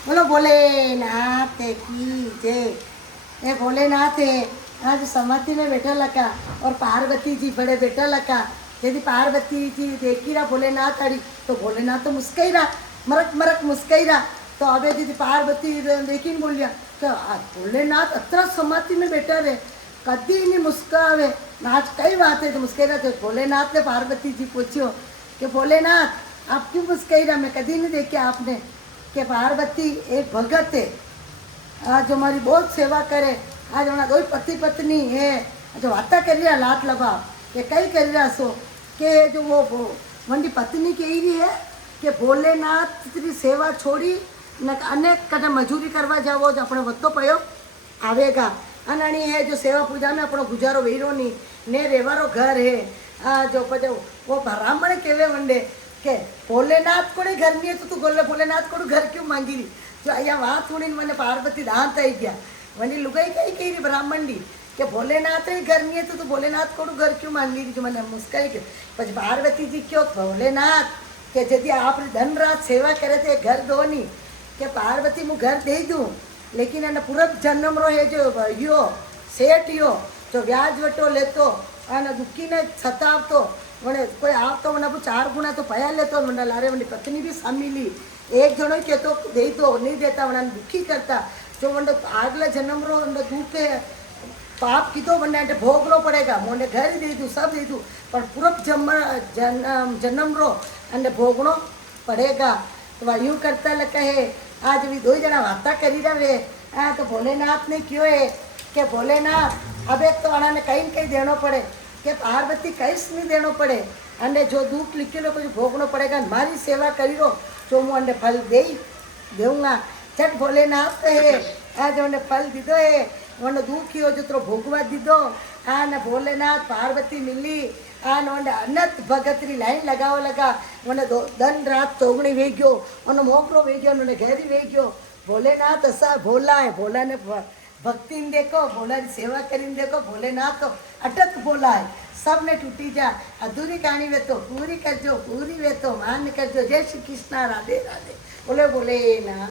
बोलो भोलेनाथ की जय। ये भोलेनाथ है आज समाधि में बैठा लगा और पार्वती जी बड़े बैठा लगा। यदि पार्वती जी देखी रहा भोलेनाथ आड़ी तो भोलेनाथ तो मुस्कई रहा, मरक मरक मुस्कई रहा। तो अब यदि पार्वती देखी बोलिया तो भोलेनाथ अത്ര समाधि में बैठा रहे, कदी नहीं मुस्कावे आज कई बात है तो मुस्कई रहा। तो भोलेनाथ ने पार्वती जी पूछो कि भोलेनाथ आप क्यों मुस्कई रहा, मैं कदी नहीं देखा आपने। कि पार्वती एक भगत है, आज हमारी बहुत सेवा करे। आज हमारा दो पति पत्नी है जो वाता कर रहा लात लगा के कई कर रहा सो के जो वो मंडी पत्नी कह रही है कि भोलेनाथ तेरी सेवा छोड़ी न अनेक कदे मजूरी करवा जाओ जो अपने वत्तो पयो आवेगा। अनानी है जो सेवा पूजा में अपनो गुजारो वीरो नहीं ने रेवारो घर है। जो पजे वो ब्राह्मण केवे वंडे के भोलेनाथ को घर नहीं है तो तू बोले भोलेनाथ को घर क्यों मांगी रही। जो अँ बात सुनी मैंने पार्वती दांत आई गया वही लुगाई कही कही रही ब्राह्मण दी कि भोलेनाथ ही घर नहीं है तो तू भोलेनाथ को घर क्यों मांगी रही। जो मैंने मुस्काई के पछ पार्वती जी क्यों भोलेनाथ के यदि आप धन रात सेवा करे थे घर दो नहीं कि पार्वती मैं घर दे दूँ, लेकिन एने पूरब जन्म रो है जो यो सेठ यो जो व्याज वटो लेतो અને દુઃખીને સતાવતો મને કોઈ આવતો મને 4 ગુણા તો પયા લેતો મને લારે મને પત્ની બી સામીલી એક જણો કહેતો દે દો નહીં દેતા મને દુઃખી કરતા જો મને આગલા જન્મરો મને દુઃખ પાપ કીધો મને ભોગનો પડેગા મને ઘર દે દઉં सब દે દઉં પણ પૂરબ જન્મરો અને ભોગનો પડેગા। तो यूँ करता लगा है आज भी 2 जना वार्ता करी रहे। हाँ तो भोलेनाथ ने क्यों है कि भोलेनाथ अब एक तो अना ने कहीं न कहीं देना पड़े कि पार्वती कहीं नहीं देना पड़े अने जो दुख लिखेलो कुछ भोगना पड़ेगा। मारी सेवा करी रो जो मुझे अंडे फल दे दूंगा। चट भोलेनाथ है आज मैंने फल दीदो है मैंने दुख हो जो तो भोगवा दीदो। हाँ ने भोलेनाथ पार्वती मिली हाँ ने अनंत भगतरी लाइन लगाव लगा मैंने दिन रात चौगणी वे गयो मैंने मोकलो वे गयो मैंने घेरी वे गयो। भोलेनाथ ऐसा भोला है, भोला ने भक्ति देखो भोला की सेवा करीने देखो भोलेनाथ तो अटक भोला है। सब ने टूटी जा अधूरी कहानी वे तो पूरी करजो पूरी वे तो मान करजो। जय श्री कृष्णा राधे राधे बोले बोले ना।